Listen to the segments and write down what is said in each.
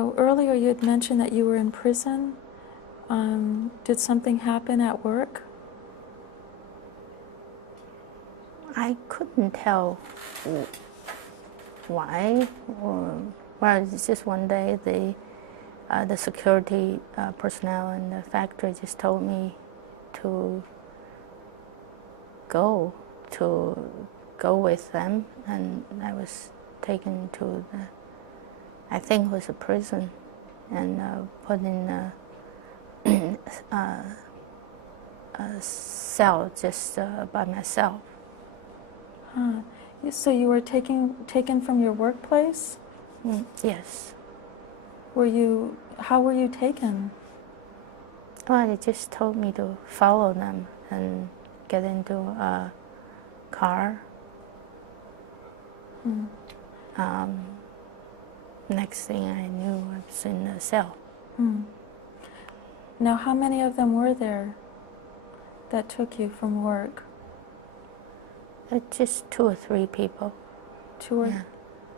Oh, earlier you had mentioned that you were in prison. Did something happen at work? I couldn't tell why, well, it's just one day the security personnel in the factory just told me to go with them, and I was taken to I think it was a prison, and put in a cell just by myself. Huh. So you were taken from your workplace? Yes. How were you taken? Well, they just told me to follow them and get into a car. Next thing I knew, I was in a cell. Now, how many of them were there that took you from work? Just 2 or 3 people.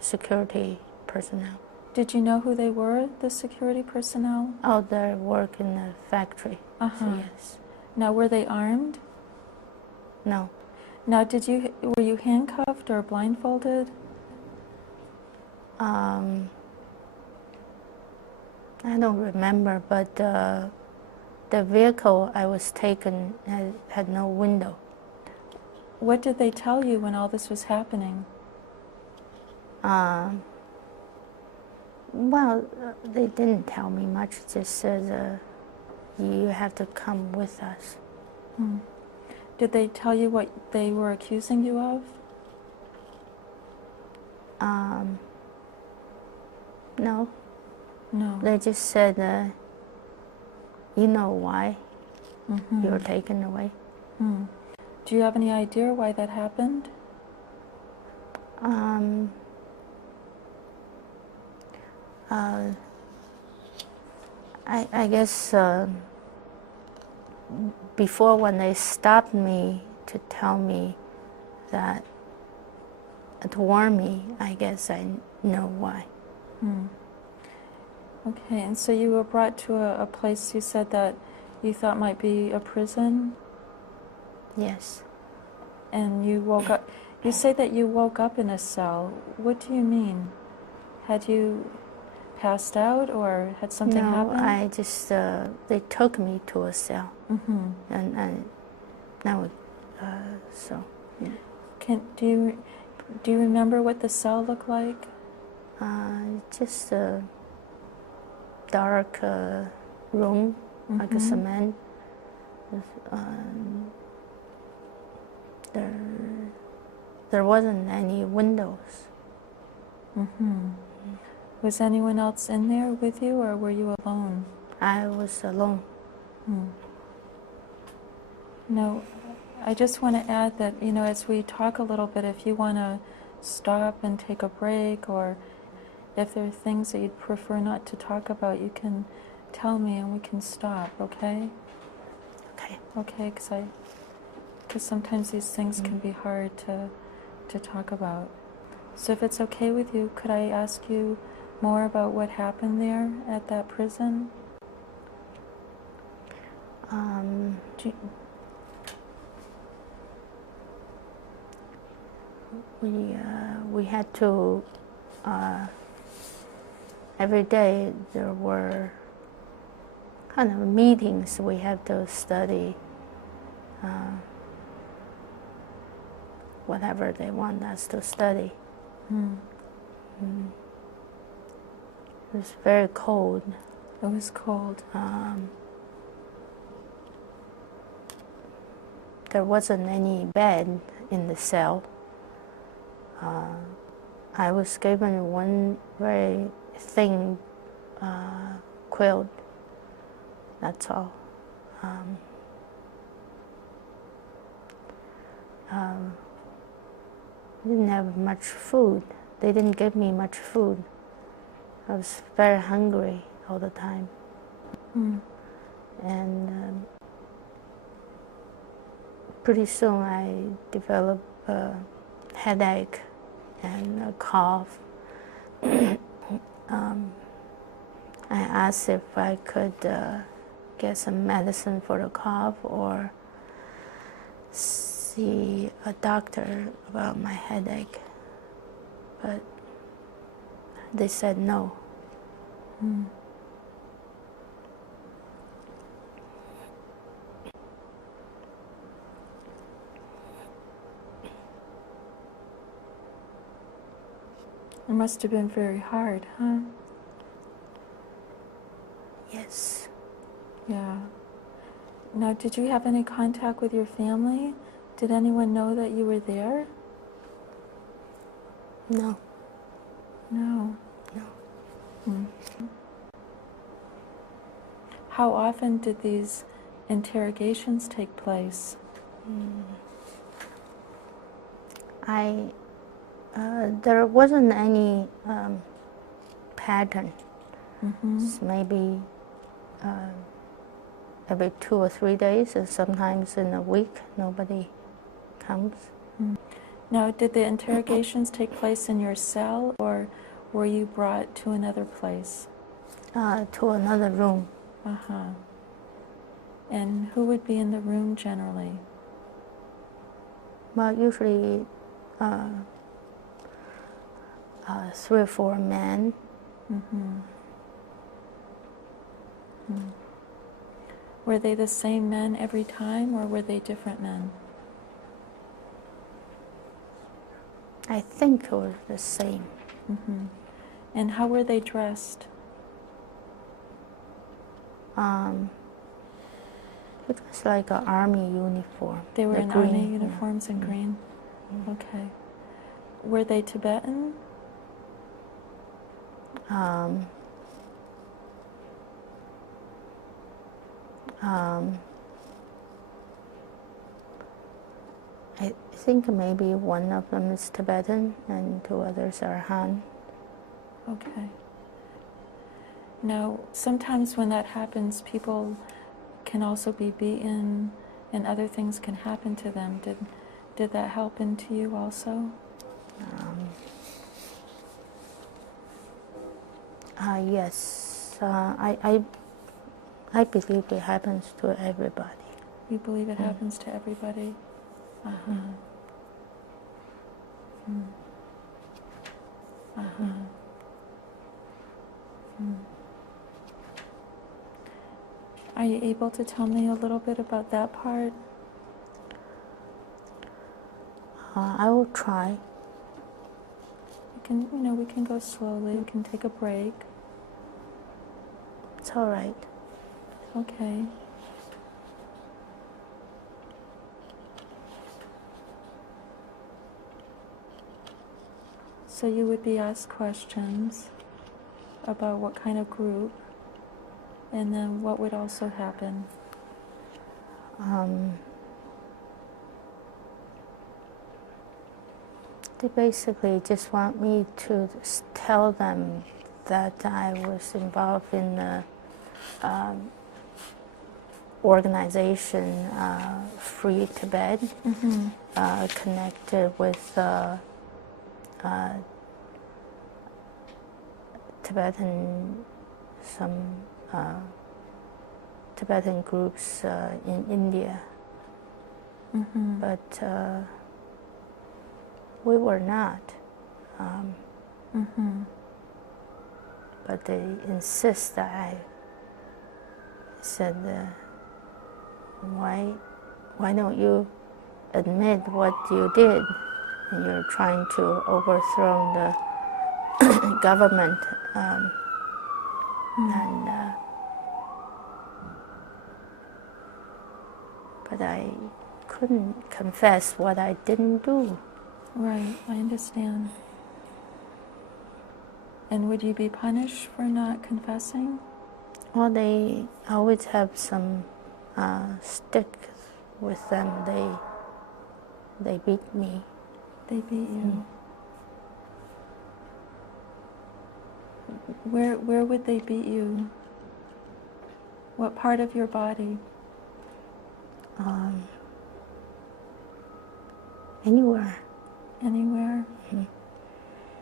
Security personnel. Did you know who they were, the security personnel? Oh, they work in the factory. Uh-huh. So yes. Now, were they armed? No. Now, were you handcuffed or blindfolded? I don't remember, but the vehicle I was taken had no window. What did they tell you when all this was happening? Well, they didn't tell me much, just said, you have to come with us. Did they tell you what they were accusing you of? No. No. They just said, you know why you were taken away. Do you have any idea why that happened? I guess before, when they stopped me to tell me that, to warn me, I guess I know why. Okay, and so you were brought to a place you said that you thought might be a prison? Yes. And you woke up. You say that you woke up in a cell. What do you mean? Had you passed out or had something happened? No, I just, they took me to a cell. And now, so. Yeah. Do you remember what the cell looked like? Just a dark room, like a cement. There wasn't any windows. Was anyone else in there with you, or were you alone? I was alone. No, I just want to add that, as we talk a little bit, if you want to stop and take a break, or if there are things that you'd prefer not to talk about, you can tell me and we can stop, okay? Okay. Okay, because sometimes these things can be hard to talk about. So if it's okay with you, could I ask you more about what happened there at that prison? We had to, every day there were kind of meetings. We had to study whatever they want us to study. It was very cold. It was cold. There wasn't any bed in the cell. I was given one very thin quilt. That's all. I didn't have much food. They didn't give me much food. I was very hungry all the time. And pretty soon I developed a headache and a cough. I asked if I could get some medicine for the cough or see a doctor about my headache, but they said no. Mm. It must have been very hard, huh? Yes. Yeah. Now, did you have any contact with your family? Did anyone know that you were there? No. No. No. Mm. How often did these interrogations take place? There wasn't any pattern. Mm-hmm. It's maybe every 2 or 3 days, and sometimes in a week nobody comes. Now, did the interrogations take place in your cell, or were you brought to another place? To another room. Uh-huh. And who would be in the room generally? Well, usually 3 or 4 men. Mm-hmm. Mm. Were they the same men every time, or were they different men? I think it was the same. Mm-hmm. And how were they dressed? It was like an army uniform. They were the in green, army uniforms and green? Okay. Were they Tibetan? I think maybe one of them is Tibetan and 2 others are Han. Okay. Now, sometimes when that happens, people can also be beaten and other things can happen to them. Did that happen to you also? Yes, I believe it happens to everybody. You believe it happens to everybody? Uh-huh. Mm. Uh-huh. Mm. Are you able to tell me a little bit about that part? I will try. We can go slowly. We can take a break. It's all right. Okay. So you would be asked questions about what kind of group, and then what would also happen? They basically just want me to tell them that I was involved in the organization Free Tibet, Mm-hmm. connected with Tibetan, some Tibetan groups in India. Mm-hmm. But we were not. Mm-hmm. But they insist that I said, why don't you admit what you did? And you're trying to overthrow the government. But I couldn't confess what I didn't do. Right, I understand. And would you be punished for not confessing? Well, they always have some stick with them. They beat me. They beat you. Where would they beat you? What part of your body? Anywhere. Anywhere?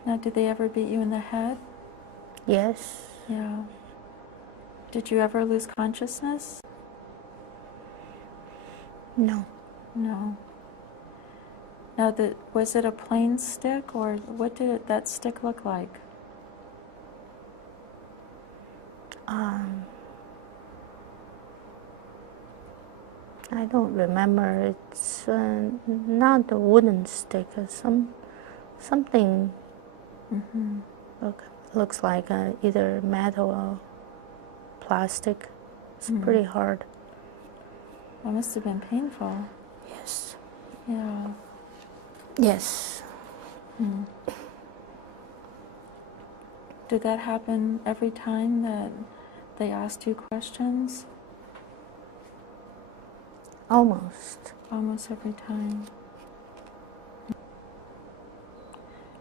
Now, did they ever beat you in the head? Yes. Yeah. Did you ever lose consciousness? No. No. Now, was it a plain stick, or what did that stick look like? I don't remember. It's not a wooden stick. It's something Mm-hmm. looks like either metal or plastic. It's Mm. pretty hard. That must have been painful. Yes. Yeah. Yes. Mm. Did that happen every time that they asked you questions? Almost. Almost every time.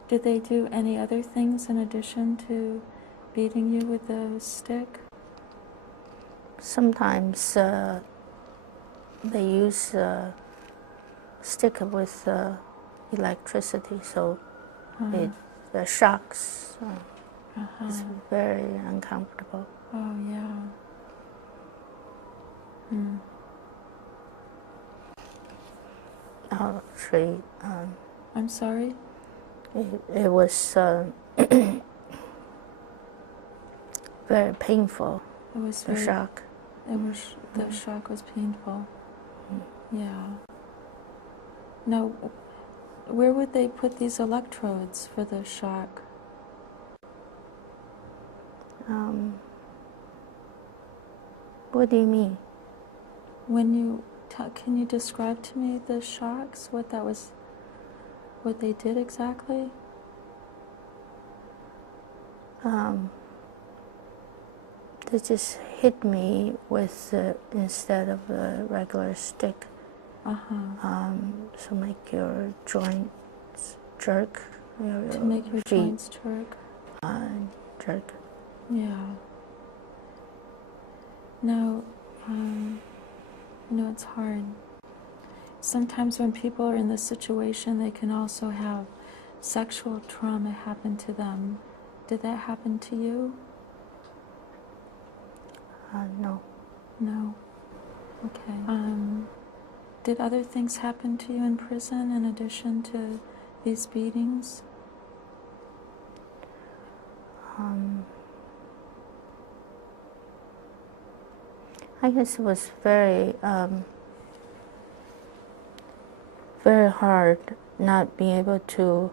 Did they do any other things in addition to beating you with the stick? Sometimes they use stick with electricity, so the shocks. It's very uncomfortable. Oh, yeah. Hmm. Actually, I'm sorry? it was very painful. It was The very, shock. the shock was painful. Yeah. Now, where would they put these electrodes for the shock? What do you mean? When you can you describe to me the shocks? What they did exactly? They just hit me with instead of a regular stick. So make your joints jerk. To make your feet, joints jerk? jerk. Yeah. Now, it's hard. Sometimes when people are in this situation, they can also have sexual trauma happen to them. Did that happen to you? No. No. Okay. Did other things happen to you in prison in addition to these beatings? I guess it was very hard not being able to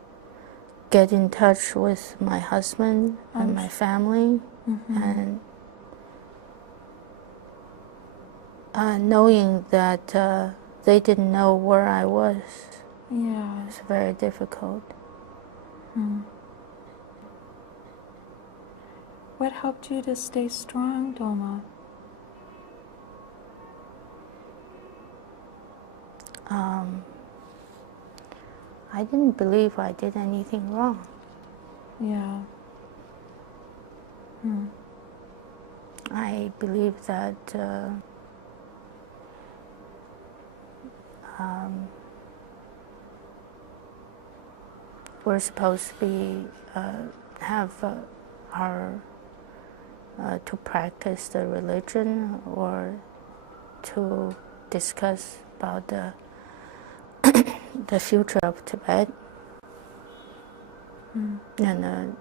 get in touch with my husband and my family, and knowing that they didn't know where I was. Yeah. It's very difficult. What helped you to stay strong, Doma? I didn't believe I did anything wrong. Yeah. I believe that we're supposed to be have our to practice the religion or to discuss about the future of Tibet and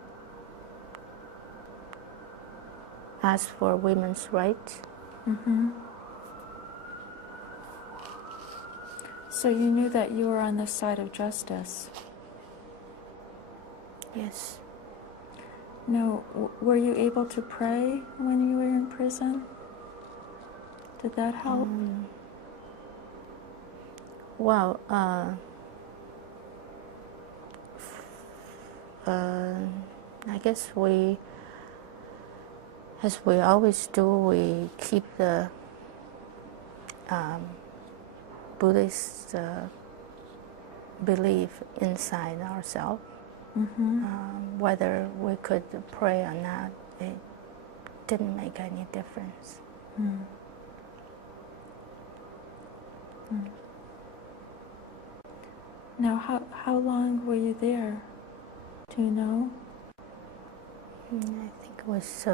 ask for women's rights. So you knew that you were on the side of justice. Yes. Now, were you able to pray when you were in prison? Did that help? Well, I guess as we always do, we keep the Buddhist belief inside ourselves. Whether we could pray or not, it didn't make any difference. Now, how long were you there? Do you know? I think it was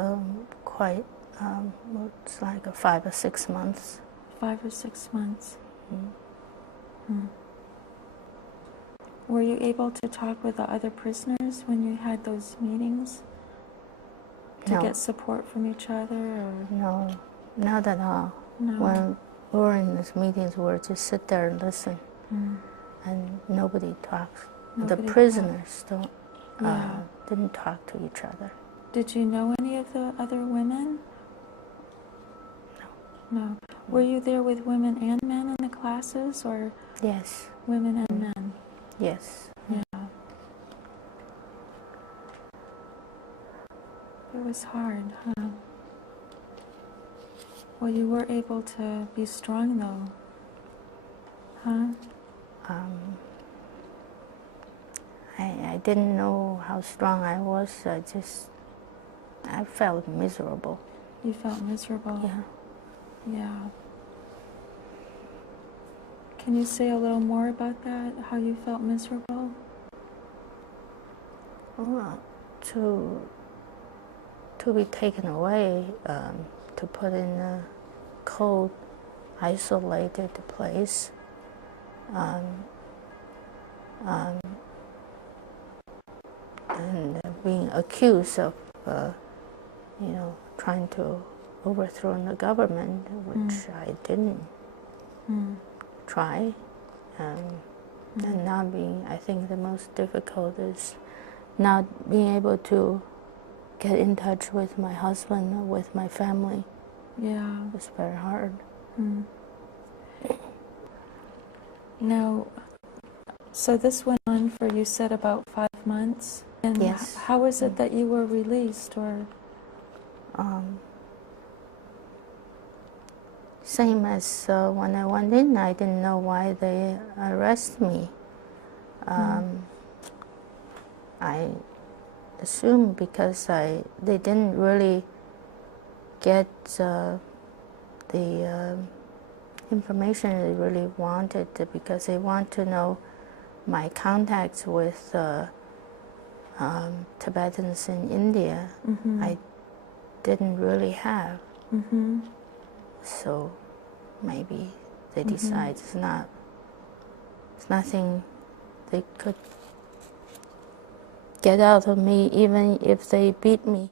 quite It's like 5 or 6 months. 5 or 6 months. Mm. Hmm. Were you able to talk with the other prisoners when you had those meetings to No. get support from each other? Or? No, not at all. No. When we were in these meetings, we were just sit there and listen, Mm. and nobody talks. Nobody The prisoners Yeah. didn't talk to each other. Did you know any of the other women? No. Were you there with women and men in the classes, or Yes, women and men? yes. Yeah. It was hard, huh? Well, you were able to be strong, though, huh? I didn't know how strong I was. I felt miserable. You felt miserable. Yeah. Yeah. Can you say a little more about that? How you felt miserable? Well, to be taken away, to put in a cold, isolated place, and being accused of, trying to overthrow the government, which I didn't try, and not being. I think the most difficult is not being able to get in touch with my husband or with my family. Yeah. It's very hard. Now, so this went on for, you said, about 5 months? And Yes. how is it that you were released, or? Same as when I went in, I didn't know why they arrested me. I assumed because they didn't really get the information they really wanted, because they want to know my contacts with Tibetans in India. I didn't really have. So maybe they decide it's nothing they could get out of me, even if they beat me.